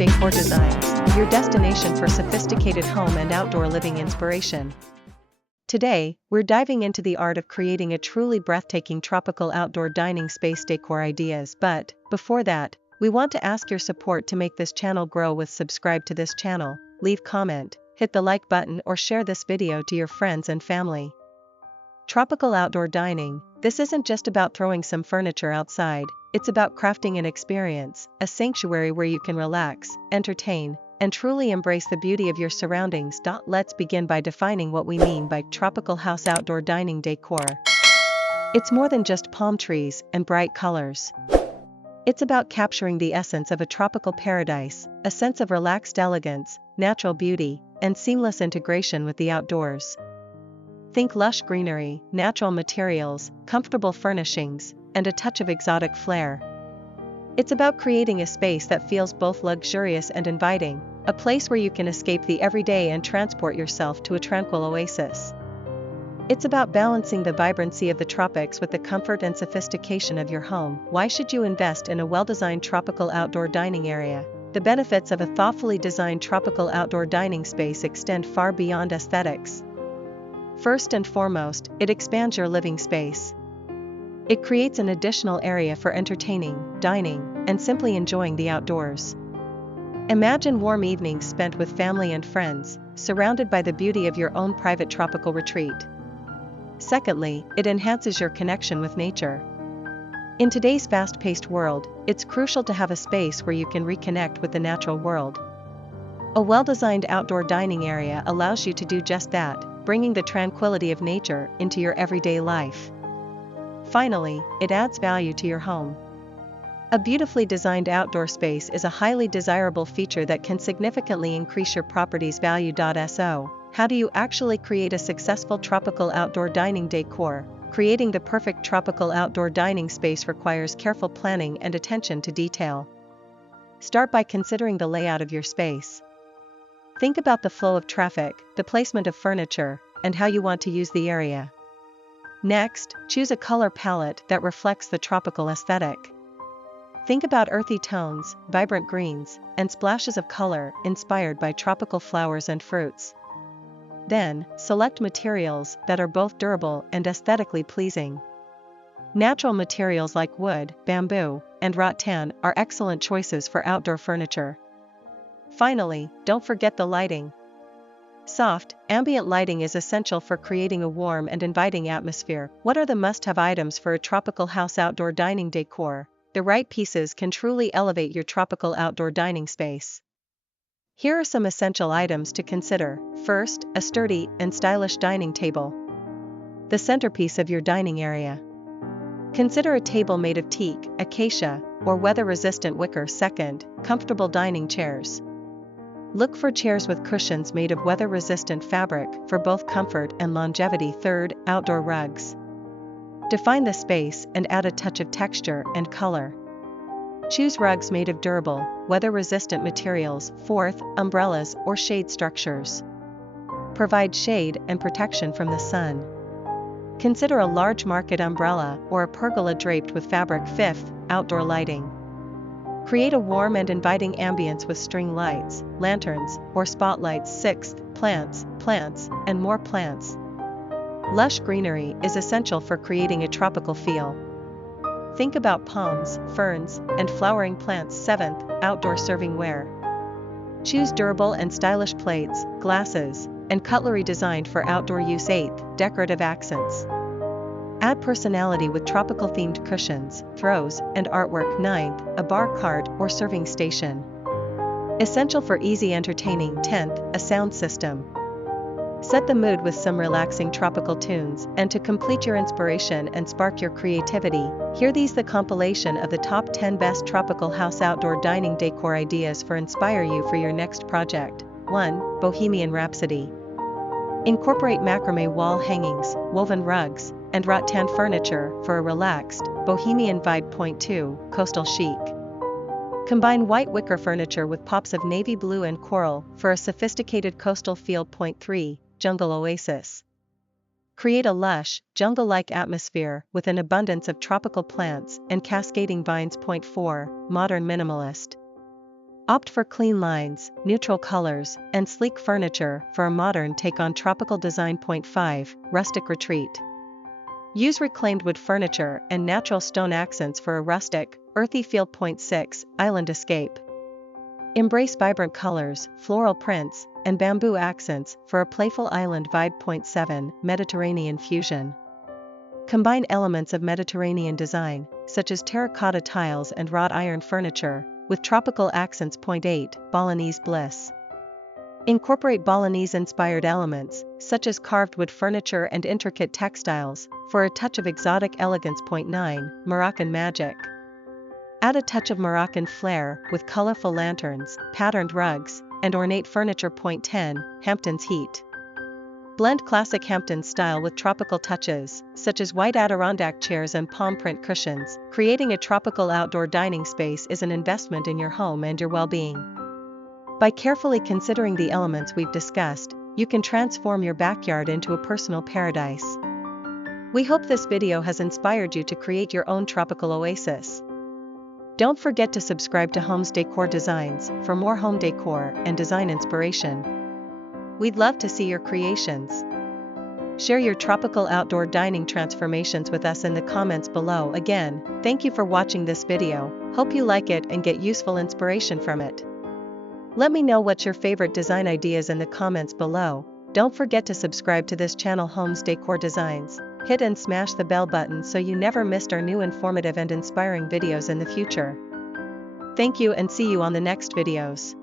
Decor Designs, your destination for sophisticated home and outdoor living inspiration. Today, we're diving into the art of creating a truly breathtaking tropical outdoor dining space decor ideas. But, before that, we want to ask your support to make this channel grow. Subscribe to this channel, leave comment, hit the like button or share this video to your friends and family. Tropical outdoor dining, this isn't just about throwing some furniture outside, it's about crafting an experience, a sanctuary where you can relax, entertain, and truly embrace the beauty of your surroundings. Let's begin by defining what we mean by tropical house outdoor dining decor. It's more than just palm trees and bright colors. It's about capturing the essence of a tropical paradise, a sense of relaxed elegance, natural beauty, and seamless integration with the outdoors. Think lush greenery, natural materials, comfortable furnishings, and a touch of exotic flair. It's about creating a space that feels both luxurious and inviting, a place where you can escape the everyday and transport yourself to a tranquil oasis. It's about balancing the vibrancy of the tropics with the comfort and sophistication of your home. Why should you invest in a well-designed tropical outdoor dining area? The benefits of a thoughtfully designed tropical outdoor dining space extend far beyond aesthetics. First and foremost, it expands your living space. It creates an additional area for entertaining, dining, and simply enjoying the outdoors. Imagine warm evenings spent with family and friends, surrounded by the beauty of your own private tropical retreat. Secondly, it enhances your connection with nature. In today's fast-paced world, it's crucial to have a space where you can reconnect with the natural world. A well-designed outdoor dining area allows you to do just that, bringing the tranquility of nature into your everyday life. Finally, it adds value to your home. A beautifully designed outdoor space is a highly desirable feature that can significantly increase your property's value. So, how do you actually create a successful tropical outdoor dining decor? Creating the perfect tropical outdoor dining space requires careful planning and attention to detail. Start by considering the layout of your space. Think about the flow of traffic, the placement of furniture, and how you want to use the area. Next, choose a color palette that reflects the tropical aesthetic. Think about earthy tones, vibrant greens, and splashes of color inspired by tropical flowers and fruits. Then, select materials that are both durable and aesthetically pleasing. Natural materials like wood, bamboo, and rattan are excellent choices for outdoor furniture. Finally, don't forget the lighting. Soft, ambient lighting is essential for creating a warm and inviting atmosphere. What are the must-have items for a tropical house outdoor dining decor? The right pieces can truly elevate your tropical outdoor dining space. Here are some essential items to consider. First, a sturdy and stylish dining table. The centerpiece of your dining area. Consider a table made of teak, acacia, or weather-resistant wicker. Second, comfortable dining chairs. Look for chairs with cushions made of weather-resistant fabric for both comfort and longevity. Third, outdoor rugs. Define the space and add a touch of texture and color. Choose rugs made of durable, weather-resistant materials. Fourth, umbrellas or shade structures. Provide shade and protection from the sun. Consider a large market umbrella or a pergola draped with fabric. Fifth, outdoor lighting. Create a warm and inviting ambience with string lights, lanterns, or spotlights. Sixth, plants, and more plants. Lush greenery is essential for creating a tropical feel. Think about palms, ferns, and flowering plants. Seventh, outdoor serving ware. Choose durable and stylish plates, glasses, and cutlery designed for outdoor use. Eighth, decorative accents. Add personality with tropical-themed cushions, throws, and artwork. Ninth, a bar cart or serving station. Essential for easy entertaining. 10th, a sound system. Set the mood with some relaxing tropical tunes, and to complete your inspiration and spark your creativity, hear these: the compilation of the top 10 best tropical house outdoor dining decor ideas for inspire you for your next project. 1. Bohemian Rhapsody. Incorporate macrame wall hangings, woven rugs, and rattan furniture for a relaxed, bohemian vibe. Point 2. Coastal Chic. Combine white wicker furniture with pops of navy blue and coral for a sophisticated coastal feel. Point 3. Jungle Oasis. Create a lush, jungle-like atmosphere with an abundance of tropical plants and cascading vines. Point 4. Modern Minimalist. Opt for clean lines, neutral colors, and sleek furniture for a modern take on tropical design. Point 5. Rustic retreat. Use reclaimed wood furniture and natural stone accents for a rustic, earthy feel. Point 6. Island escape. Embrace vibrant colors, floral prints, and bamboo accents for a playful island vibe. Point 7. Mediterranean fusion. Combine elements of Mediterranean design, such as terracotta tiles and wrought iron furniture, with tropical accents. Point 8. Balinese bliss. Incorporate Balinese-inspired elements, such as carved wood furniture and intricate textiles, for a touch of exotic elegance. Point 9. Moroccan magic. Add a touch of Moroccan flair with colorful lanterns, patterned rugs, and ornate furniture. Point 10. Hamptons heat. Blend classic Hamptons style with tropical touches, such as white Adirondack chairs and palm print cushions. Creating a tropical outdoor dining space is an investment in your home and your well-being. By carefully considering the elements we've discussed, you can transform your backyard into a personal paradise. We hope this video has inspired you to create your own tropical oasis. Don't forget to subscribe to Homes Decor Designs for more home decor and design inspiration. We'd love to see your creations. Share your tropical outdoor dining transformations with us in the comments below. Again, thank you for watching this video. Hope you like it and get useful inspiration from it. Let me know what's your favorite design ideas in the comments below. Don't forget to subscribe to this channel, Homes Decor Designs. Hit and smash the bell button so you never missed our new informative and inspiring videos in the future. Thank you and see you on the next videos.